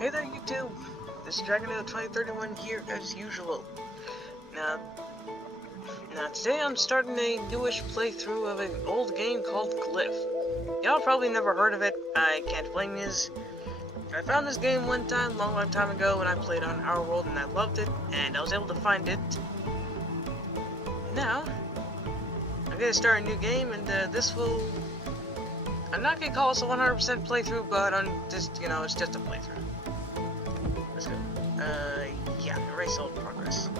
Hey there YouTube, this is Dragon2031 here as usual. Now today I'm starting a newish playthrough of an old game called Glyph. Y'all probably never heard of it, I can't blame yous. I found this game one time, long time ago when I played on Our World and I loved it, and I was able to find it. Now, I'm gonna start a new game and I'm not gonna call this a 100% playthrough, but it's just a playthrough. Let's go. Yeah, erase old progress.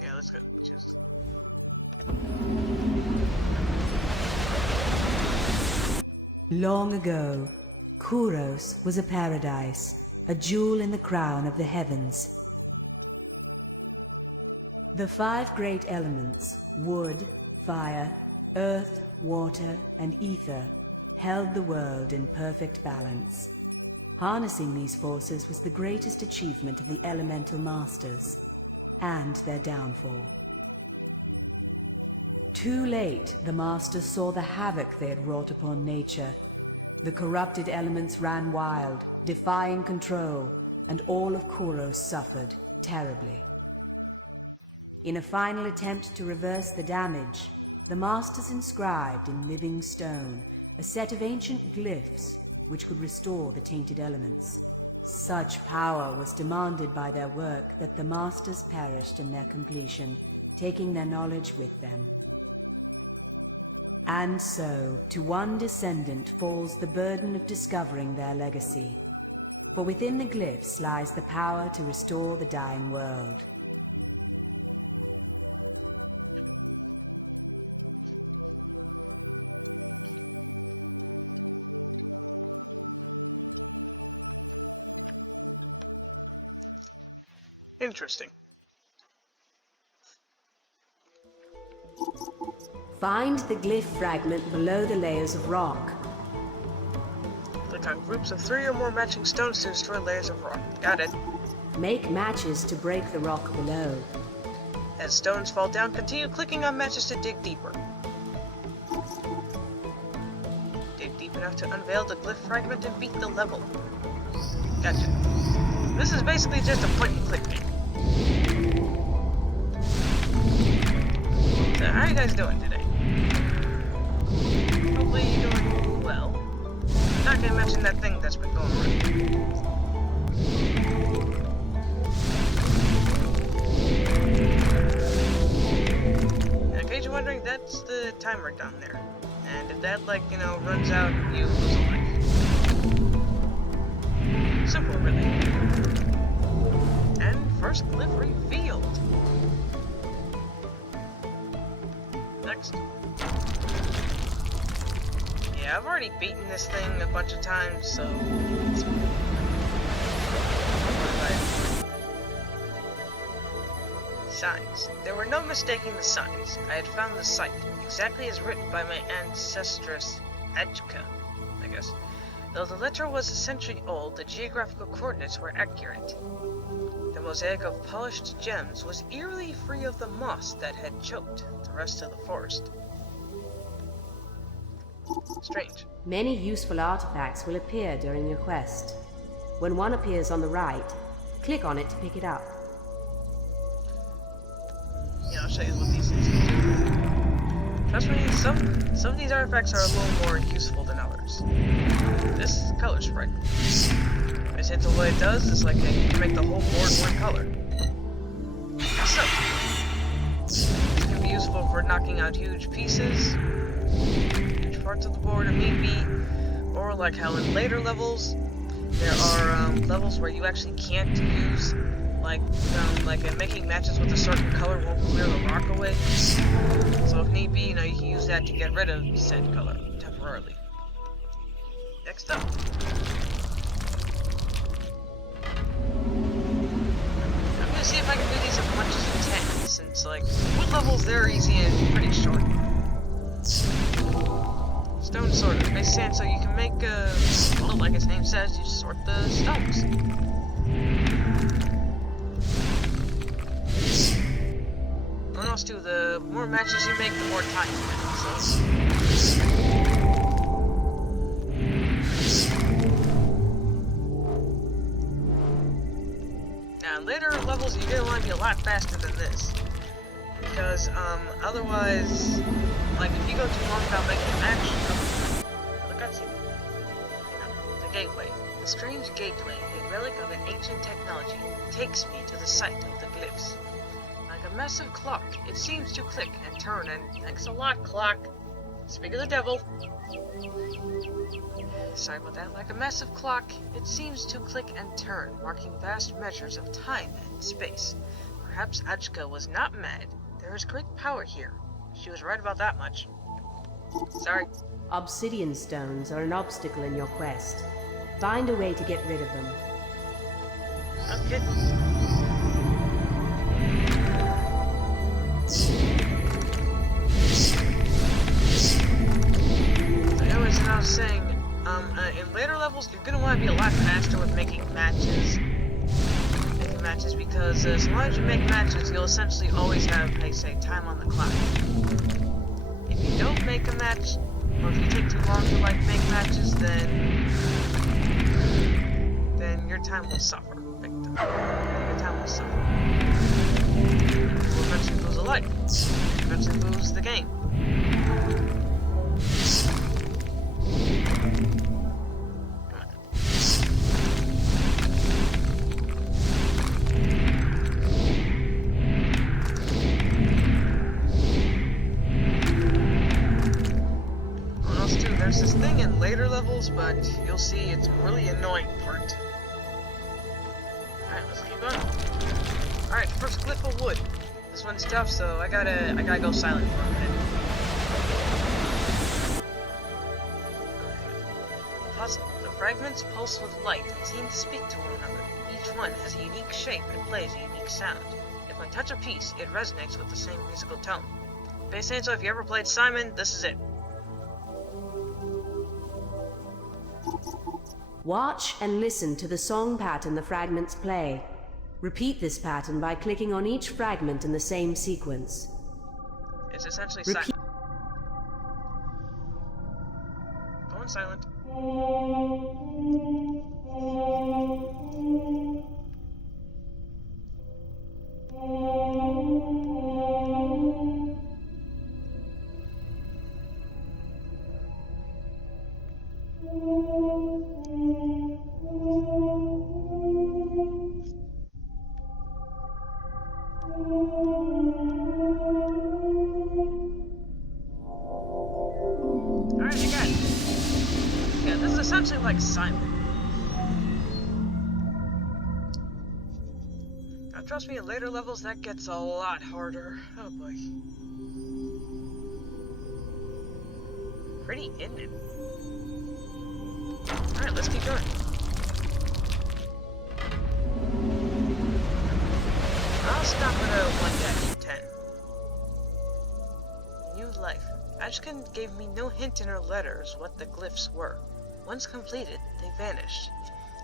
Yeah, let's go. Choose. Long ago, Kuros was a paradise, a jewel in the crown of the heavens. The 5 great elements, wood, fire, earth, water, and ether, held the world in perfect balance. Harnessing these forces was the greatest achievement of the elemental masters, and their downfall. Too late, the masters saw the havoc they had wrought upon nature. The corrupted elements ran wild, defying control, and all of Kuros suffered terribly. In a final attempt to reverse the damage, the masters inscribed in living stone a set of ancient glyphs which could restore the tainted elements. Such power was demanded by their work that the masters perished in their completion, taking their knowledge with them. And so, to one descendant falls the burden of discovering their legacy. For within the glyphs lies the power to restore the dying world. Interesting. Find the glyph fragment below the layers of rock. Click on groups of 3 or more matching stones to destroy layers of rock. Got it. Make matches to break the rock below. As stones fall down, continue clicking on matches to dig deeper. Dig deep enough to unveil the glyph fragment and beat the level. Gotcha. This is basically just a point-and-click game. So, how are you guys doing today? Hopefully you're doing well. Not gonna mention that thing that's been going around. In case you're wondering, that's the timer down there. And if that, runs out, you lose a life. Simple, really. And first glyph revealed. Next. Yeah, I've already beaten this thing a bunch of times, so... Signs. There were no mistaking the signs. I had found the site, exactly as written by my ancestress, Ajka, I guess. Though the letter was a century old, the geographical coordinates were accurate. The mosaic of polished gems was eerily free of the moss that had choked the rest of the forest. Strange. Many useful artifacts will appear during your quest. When one appears on the right, click on it to pick it up. Yeah, I'll show you what these things do. Trust me, some of these artifacts are a little more useful than others. This color sprite. Essentially what it does is you can make the whole board one color. So, it can be useful for knocking out huge pieces, huge parts of the board if need be, or like how in later levels, there are levels where you actually can't use, making matches with a certain color won't clear the rock away. So if need be, you can use that to get rid of said color temporarily. Next up. I'm gonna see if I can do these as much as I can, since, wood levels, they're easy and pretty short. Stone sorter. Makes sense, so you can make, like its name says, you sort the stones. Oh no, else too, the more matches you make, the more time you have. So. Now, in later levels, you're gonna want to be a lot faster than this. Because, otherwise, like, if you go too long without making a match, the cutscene. The gateway. The strange gateway, a relic of an ancient technology, takes me to the site of the glyphs. Like a massive clock, it seems to click and turn, and thanks a lot, clock. Speak of the devil. Sorry about that. Like a massive clock, it seems to click and turn, marking vast measures of time and space. Perhaps Ajka was not mad. There is great power here. She was right about that much. Sorry. Obsidian stones are an obstacle in your quest. Find a way to get rid of them. Okay. So anyways, and I was saying, in later levels, you're gonna want to be a lot faster with making matches. Because as long as you make matches, you'll essentially always have, how you say, time on the clock. If you don't make a match, or if you take too long to like make matches, then your time will suffer. Big time. Your time will suffer. You will eventually lose a life. You eventually lose the game. There's this thing in later levels, but you'll see it's a really annoying part. Alright, let's keep going. Alright, first Glyph Wood. This one's tough, so I gotta go silent for a minute. The fragments pulse with light and seem to speak to one another. Each one has a unique shape and plays a unique sound. If I touch a piece, it resonates with the same musical tone. Base Angel, if you ever played Simon, this is it. Watch and listen to the song pattern the fragments play. Repeat this pattern by clicking on each fragment in the same sequence. It's essentially silent. Going silent. Alright, I got it. Yeah, this is essentially like Simon. Now, trust me, in later levels, that gets a lot harder. Oh boy. Pretty, isn't it? Alright, let's keep going. I'll stop at a 1-10. New life. Ajka gave me no hint in her letters what the glyphs were. Once completed, they vanished.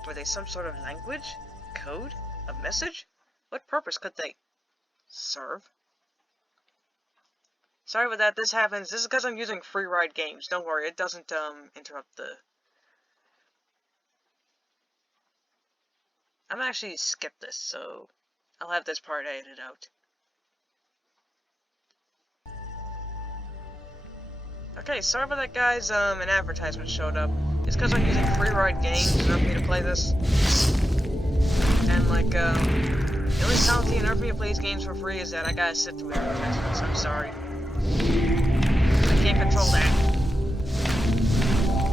Were they some sort of language? Code? A message? What purpose could they serve? Sorry about that, this happens. This is because I'm using free ride games. Don't worry, it doesn't interrupt the... I'm actually skip this, so I'll have this part edited out. Okay, sorry about that, guys. An advertisement showed up. It's because I'm using free ride games in order for me to play this. And, like, the only penalty in order for me to play these games for free is that I gotta sit through advertisements. I'm sorry. I can't control that.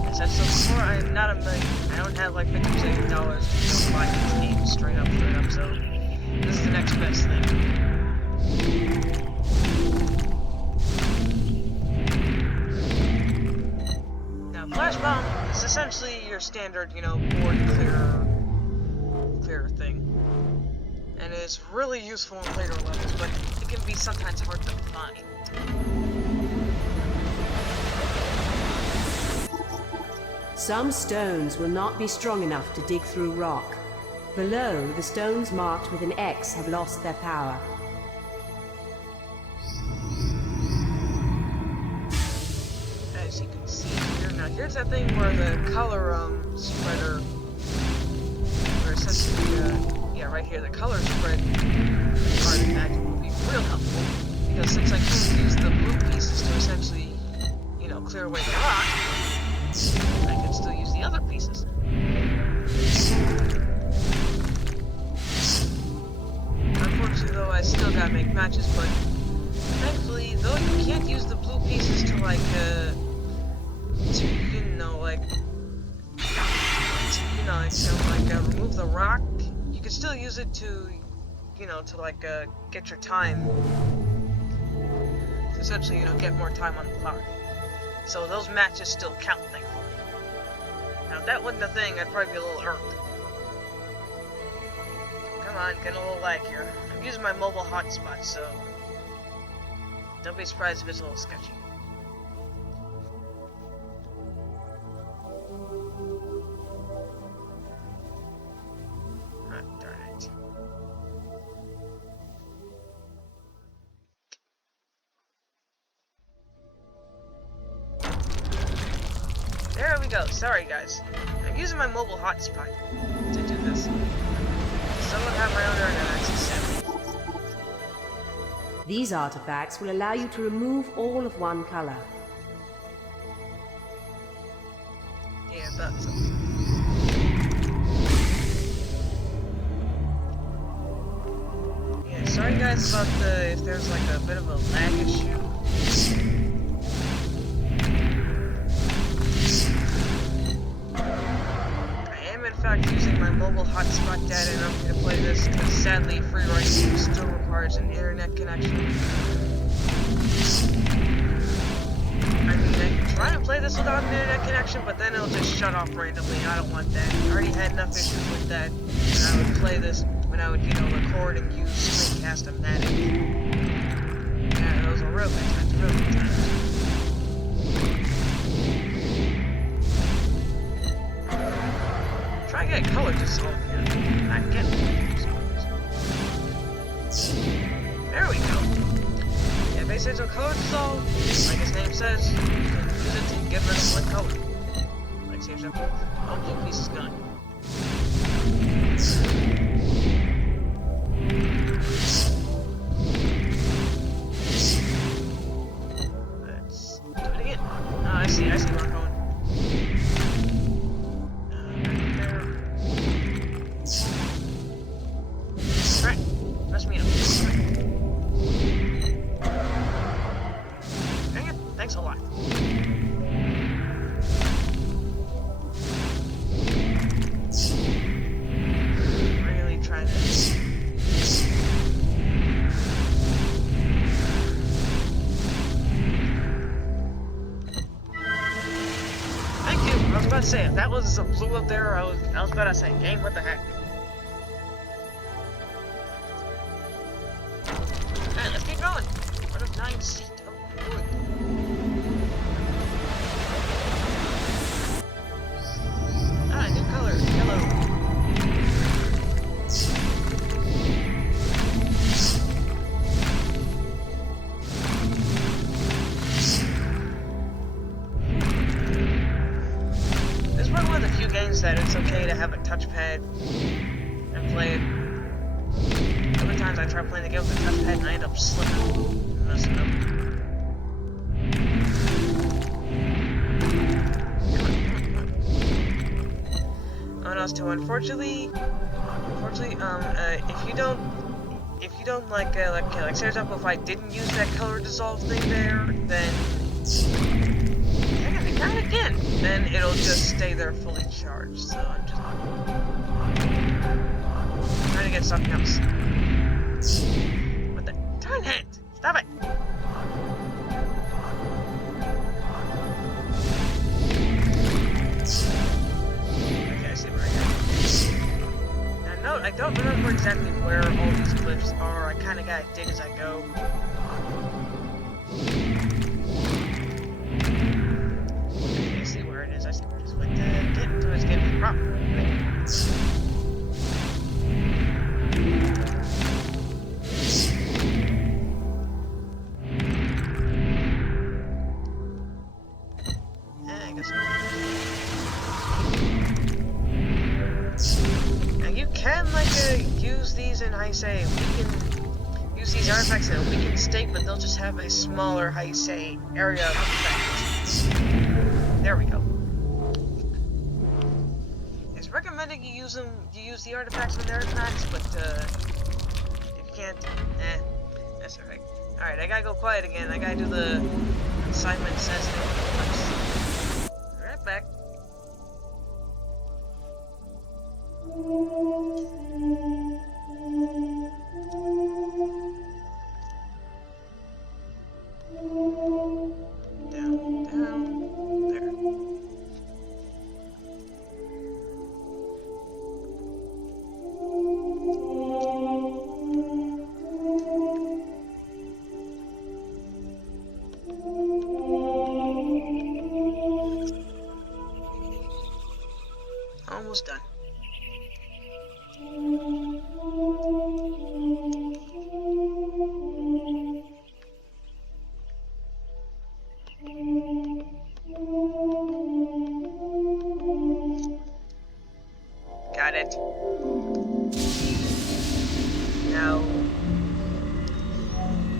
I said so before, I'm not a million. I don't have, like, $50 million to just buy these games straight up, so this is the next best thing. Flash Bomb is essentially your standard, you know, board clear thing. And it is really useful in later levels, but it can be sometimes hard to find. Some stones will not be strong enough to dig through rock. Below, the stones marked with an X have lost their power. as you can see here. Now here's that thing where the color spreader, or essentially, yeah, right here, the color spread artifact will be real helpful, because since I can't use the blue pieces to essentially, you know, clear away the rock, I can still use the other pieces. Unfortunately, though, I still gotta make matches, but thankfully, though you can't use the blue pieces to, like, remove the rock, you can still use it to, you know, to, like, get your time, to essentially, you know, get more time on the clock. So those matches still count, thankfully. Now, if that wasn't the thing, I'd probably be a little irked. Come on, getting a little lag here. I'm using my mobile hotspot, so don't be surprised if it's a little sketchy. Ah, darn it. There we go. Sorry, guys. I'm using my mobile hotspot to do this. Still don't have my own internet access. These artifacts will allow you to remove all of one color. Yeah, that's it. Yeah, sorry guys about if there's like a bit of a lag issue. In fact, using my mobile hotspot data enough to play this, because sadly, free writing still requires an internet connection. I mean, I can try to play this without an internet connection, but then it'll just shut off randomly. I don't want that. I already had enough issues with that when I would play this, when I would, you know, record and use Screencast-O-Matic. Yeah, those were real good times, real good times. Try to get color dissolve here. Not getting it. There we go. Yeah, basically, so color dissolve, like his name says, you can use it to get rid of one color. Like, seems simple. Oh, blue piece is gone. Let's do it again. Oh, I see where I'm going. Mess me up. Dang it. Thanks a lot. Really trying to... Thank you. I was about to say, if that was a blue up there, I was about to say, game, what the heck? Let's keep going. What a nice seat of wood. Ah, new color. Yellow. This is probably one of the few games that it's okay to have a touchpad and play it. Other times I try playing the game with the touchpad and I end up slipping and messing up. Oh no, so unfortunately, if you don't like, say for example, if I didn't use that color dissolve thing there, then I got it again. Then it'll just stay there fully charged. So I'm just trying to get something else. What the? Darn it! Stop it! Okay, I see where I am. Now, no, I don't remember exactly where all these glyphs are. I kind of gotta dig as I go. Okay, I see where it is. I see where it is. But get to his game proper. enemies in, how you say, we can use these artifacts in a weakened state, but they'll just have a smaller, how you say, area of effect. There we go. It's recommended you use the artifacts when they're at max, but if you can't, that's alright. Alright, I gotta go quiet again. I gotta do the assignment says thing. Right back. Down, there. Almost done. Got it.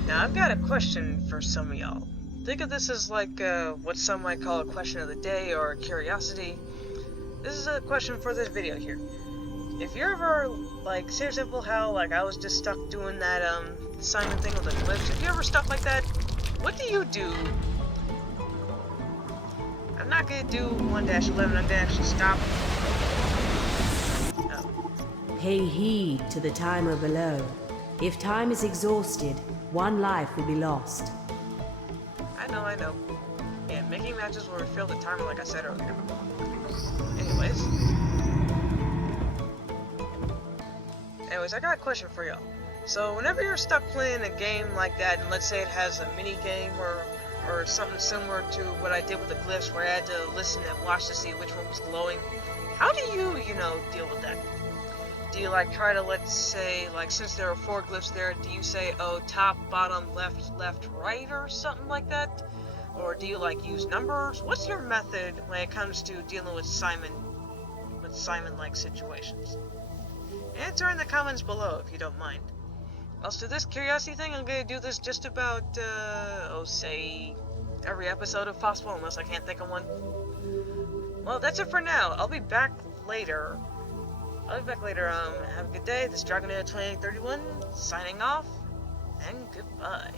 Now I've got a question for some of y'all. Think of this as like what some might call a question of the day or a curiosity. This is a question for this video here. If you're ever, like, say for example how, like, I was just stuck doing that, Simon thing with the glyphs. If you're ever stuck like that, what do you do? I'm not gonna do 1-11, I'm gonna actually stop. Oh. Pay heed to the timer below. If time is exhausted, one life will be lost. I know. Yeah, making matches will refill the timer like I said earlier. Anyways, I got a question for y'all. So, whenever you're stuck playing a game like that, and let's say it has a mini game or something similar to what I did with the glyphs, where I had to listen and watch to see which one was glowing, how do you, deal with that? Do you, like, try to, let's say, like, since there are 4 glyphs there, do you say, oh, top, bottom, left, right, or something like that? Or do you, like, use numbers? What's your method when it comes to dealing with Simon-like situations? Answer in the comments below if you don't mind. Also, this curiosity thing, I'm gonna do this just about, say, every episode if possible, unless I can't think of one. Well, that's it for now. I'll be back later. Have a good day. This is Dragonator 2831, signing off, and goodbye.